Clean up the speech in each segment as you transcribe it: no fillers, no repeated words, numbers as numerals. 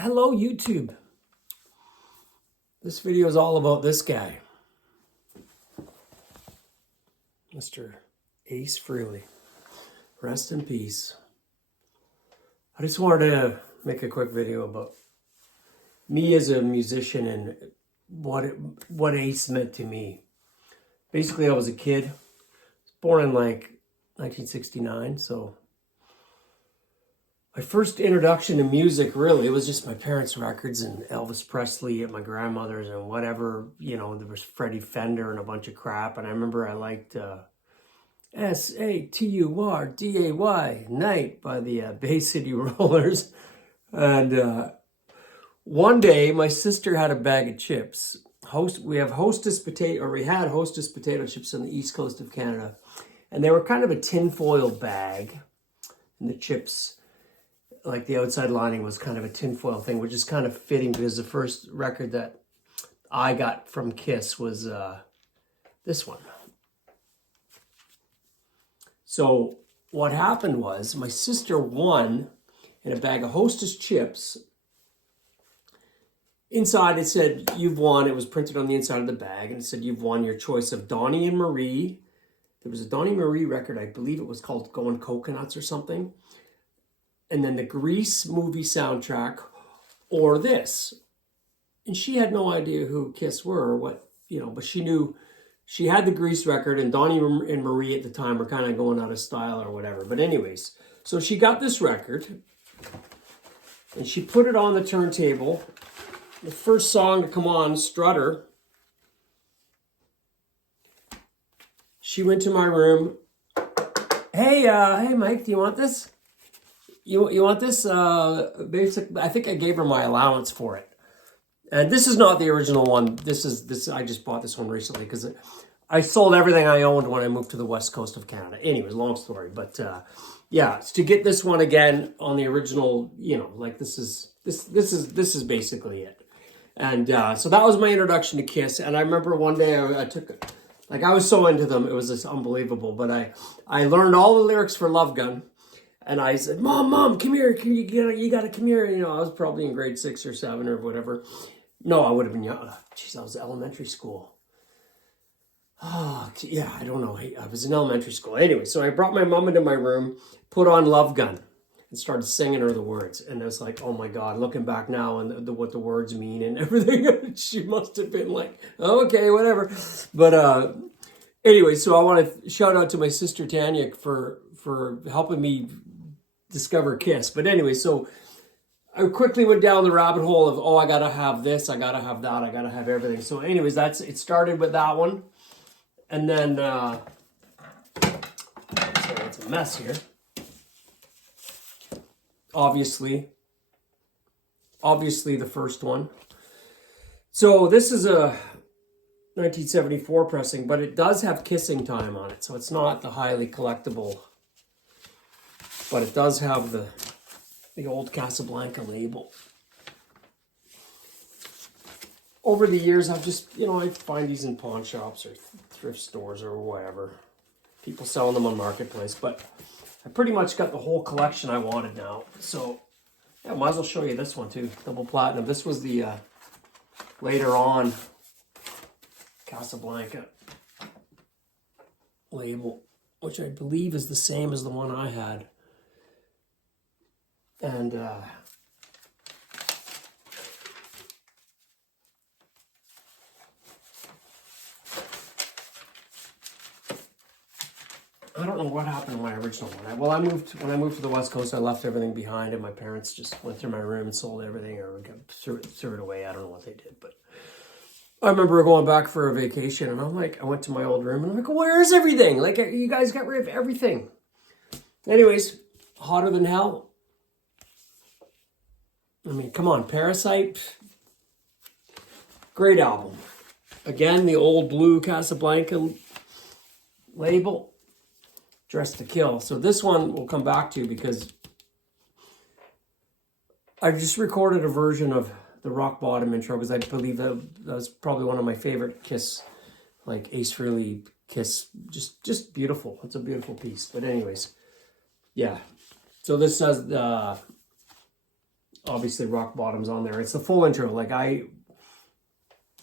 Hello, YouTube. This video is all about this guy, Mr. Ace Frehley. Rest in peace. I just wanted to make a quick video about me as a musician and what Ace meant to me. Basically, I was a kid. I was born in like 1969, so my first introduction to music, really, it was just my parents' records and Elvis Presley at my grandmother's and whatever, there was Freddie Fender and a bunch of crap. And I remember I liked Saturday Night by the Bay City Rollers. And one day, my sister had a bag of chips. We had Hostess potato chips on the east coast of Canada. And they were kind of a tinfoil bag. And the chips, like the outside lining was kind of a tinfoil thing, which is kind of fitting because the first record that I got from Kiss was this one. So what happened was my sister won in a bag of Hostess chips. Inside it said, "You've won." It was printed on the inside of the bag, and it said, "You've won your choice of Donnie and Marie." There was a Donnie Marie record, I believe it was called Going Coconuts or something. And then the Grease movie soundtrack, or this. And she had no idea who Kiss were or what, but she knew she had the Grease record, and Donnie and Marie at the time were kind of going out of style or whatever. But anyways, so she got this record and she put it on the turntable. The first song to come on, Strutter. She went to my room. Hey, Mike, do you want this? You want this? Basically, I think I gave her my allowance for it. And this is not the original one. This. I just bought this one recently because I sold everything I owned when I moved to the west coast of Canada. Anyways, long story. But yeah, to get this one again on the original, like this is basically it. And so that was my introduction to Kiss. And I remember one day I took, like I was so into them, it was just unbelievable. But I learned all the lyrics for Love Gun. And I said, Mom, come here. You gotta come here. I was probably in grade 6 or 7 or whatever. No, I would have been young. Jeez, I was in elementary school. Oh, yeah, I don't know. I was in elementary school. Anyway, so I brought my mom into my room, put on Love Gun, and started singing her the words. And I was like, oh my God, looking back now and what the words mean and everything, she must have been like, okay, whatever. But anyway, so I want to shout out to my sister Tanya for helping me discover Kiss. But anyway, so I quickly went down the rabbit hole of, I gotta have this, I gotta have that, I gotta have everything. So anyways, it started with that one. And then sorry, it's a mess here. Obviously the first one. So this is a 1974 pressing, but it does have Kissing Time on it. So it's not the highly collectible, but it does have the old Casablanca label. Over the years, I've just, I find these in pawn shops or thrift stores or whatever. People selling them on Marketplace, but I pretty much got the whole collection I wanted now. So, yeah, might as well show you this one too, double platinum. This was the later on Casablanca label, which I believe is the same as the one I had. And I don't know what happened to my original one. When I moved to the West Coast, I left everything behind, and my parents just went through my room and sold everything, or threw it away. I don't know what they did, but I remember going back for a vacation, and I went to my old room, and I'm like, where is everything? Like, you guys got rid of everything. Anyways, Hotter Than Hell. I mean, come on, Parasite. Great album. Again, the old blue Casablanca label. Dressed to Kill. So this one we'll come back to because I just recorded a version of the Rock Bottom intro because I believe that was probably one of my favorite Kiss, like Ace Frehley Kiss. Just beautiful. It's a beautiful piece. But anyways, yeah. So this says obviously rock bottoms on there. It's the full intro. Like I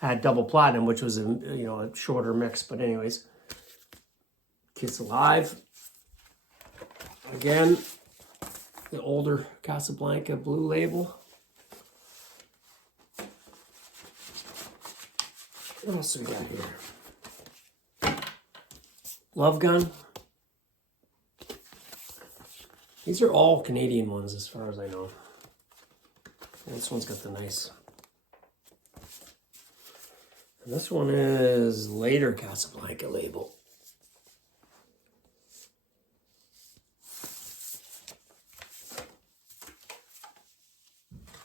had double platinum, which was a shorter mix. But anyways, Kiss Alive. Again, the older Casablanca blue label. What else do we got here? Love Gun. These are all Canadian ones as far as I know. And this one's got the nice. And this one is later Casablanca label.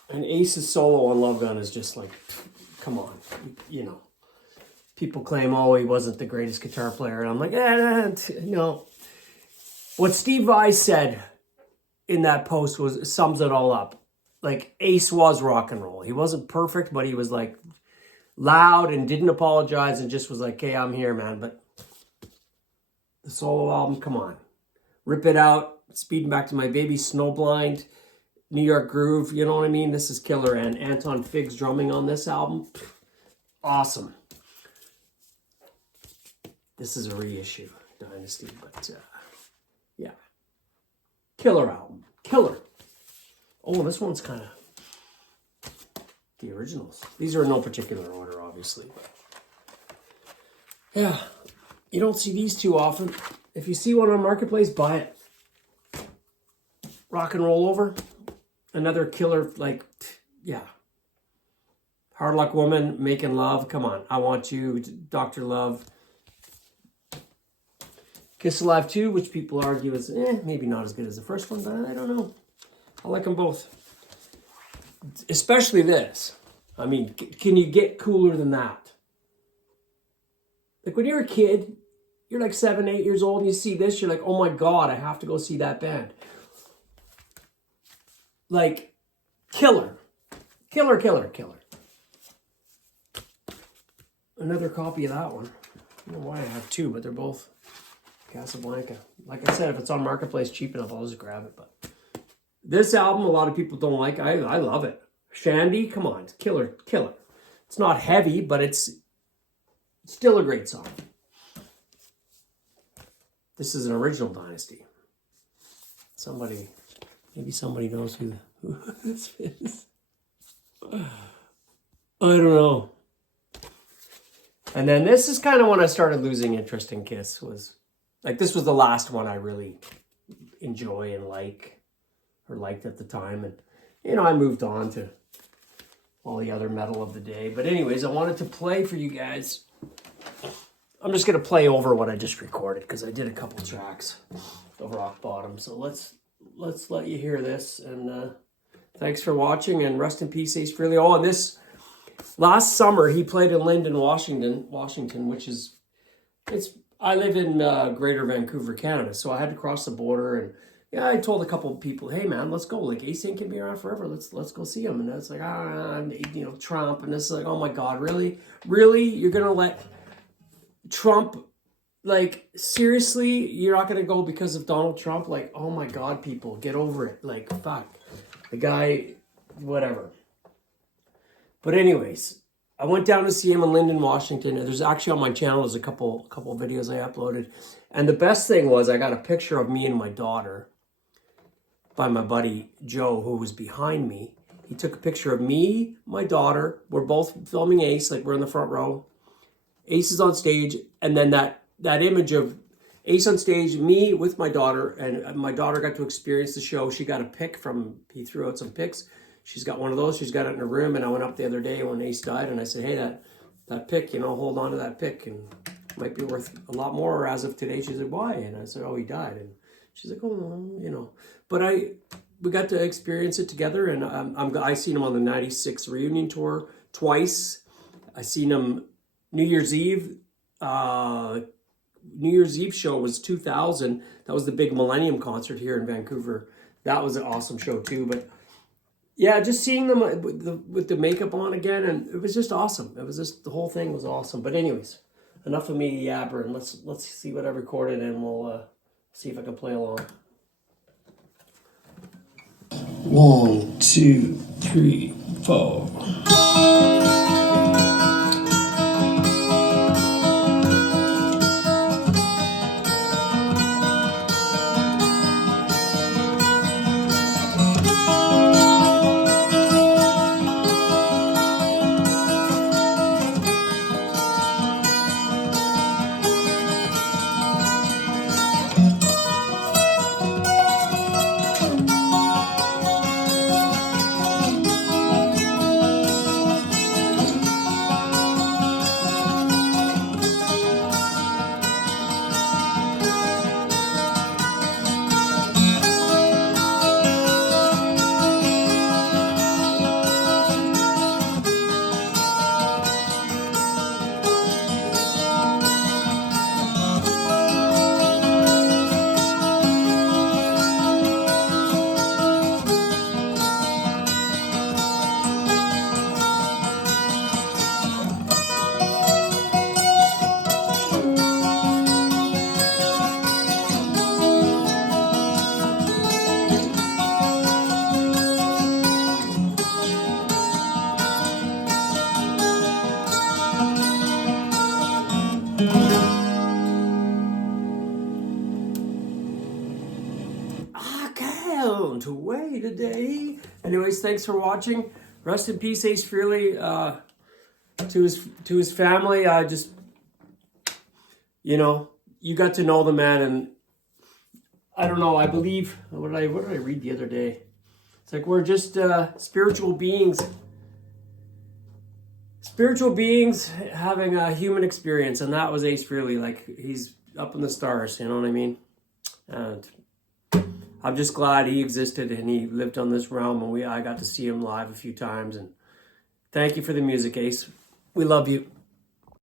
And Ace's solo on Love Gun is just like, come on, People claim, oh, he wasn't the greatest guitar player. And I'm like, What Steve Vai said in that post sums it all up. Like, Ace was rock and roll. He wasn't perfect, but he was like loud and didn't apologize and just was like, hey, I'm here, man. But the solo album, come on. Rip It Out, Speeding Back to My Baby, Snowblind, New York Groove, you know what I mean? This is killer. And Anton Fig's drumming on this album, awesome. This is a reissue, Dynasty, but yeah. Killer album, killer. Oh, this one's kind of the originals. These are in no particular order, obviously. But yeah, you don't see these too often. If you see one on Marketplace, buy it. Rock and Roll Over. Another killer, like, yeah. Hard Luck Woman, Making Love. Come on. I Want You, Dr. Love. Kiss Alive 2, which people argue is maybe not as good as the first one, but I don't know. I like them both. Especially this. I mean, can you get cooler than that? Like when you're a kid, you're like 7, 8 years old, and you see this, you're like, oh my God, I have to go see that band. Like, killer. Killer, killer, killer. Another copy of that one. I don't know why I have two, but they're both Casablanca. Like I said, if it's on Marketplace cheap enough, I'll just grab it. But this album, a lot of people don't like. I love it. Shandy, come on, it's killer, killer. It's not heavy, but it's still a great song. This is an original Dynasty. Maybe somebody knows who this is. I don't know. And then this is kind of when I started losing interest in Kiss. This was the last one I really enjoy and liked at the time. And, I moved on to all the other metal of the day. But anyways, I wanted to play for you guys. I'm just going to play over what I just recorded because I did a couple tracks of Rock Bottom. So let's let you hear this. And thanks for watching, and rest in peace, Ace Frehley. Oh, and this last summer he played in Lyndon, Washington, which is I live in Greater Vancouver, Canada, so I had to cross the border. And yeah, I told a couple of people, hey man, let's go. Like, Ace ain't gonna be around forever. Let's go see him. And it's like, Trump. And it's like, oh my God, really, you're gonna let Trump? Like, seriously, you're not gonna go because of Donald Trump? Like, oh my God, people, get over it. Like, fuck, the guy, whatever. But anyways, I went down to see him in Lyndon, Washington. And there's actually on my channel, there's a couple of videos I uploaded. And the best thing was I got a picture of me and my daughter by my buddy Joe, who was behind me. He took a picture of me, my daughter. We're both filming Ace, like we're in the front row. Ace is on stage, and then that image of Ace on stage, me with my daughter, and my daughter got to experience the show. She got a pic he threw out some pics. She's got one of those. She's got it in her room. And I went up the other day when Ace died, and I said, hey, that pic, hold on to that pic, and it might be worth a lot more as of today. She said, why? And I said, oh, he died. And she's like, oh, But we got to experience it together, and I seen him on the 96 reunion tour twice. I seen him New Year's Eve. New Year's Eve show was 2000. That was the big Millennium concert here in Vancouver. That was an awesome show too. But yeah, just seeing them with the makeup on again, and it was just awesome. It was just, the whole thing was awesome. But anyways, enough of me yabbering. Let's see what I recorded, and we'll see if I can play along. 1, 2. 3, 4. I can't wait today. Anyways, thanks for watching. Rest in peace, Ace Frehley. To his family, I just, you know, you got to know the man, and I don't know. I believe what did I read the other day? It's like we're just spiritual beings. Spiritual beings having a human experience, and that was Ace Frehley. Like, he's up in the stars, you know what I mean? And I'm just glad he existed and he lived on this realm, and I got to see him live a few times. And thank you for the music, Ace. We love you.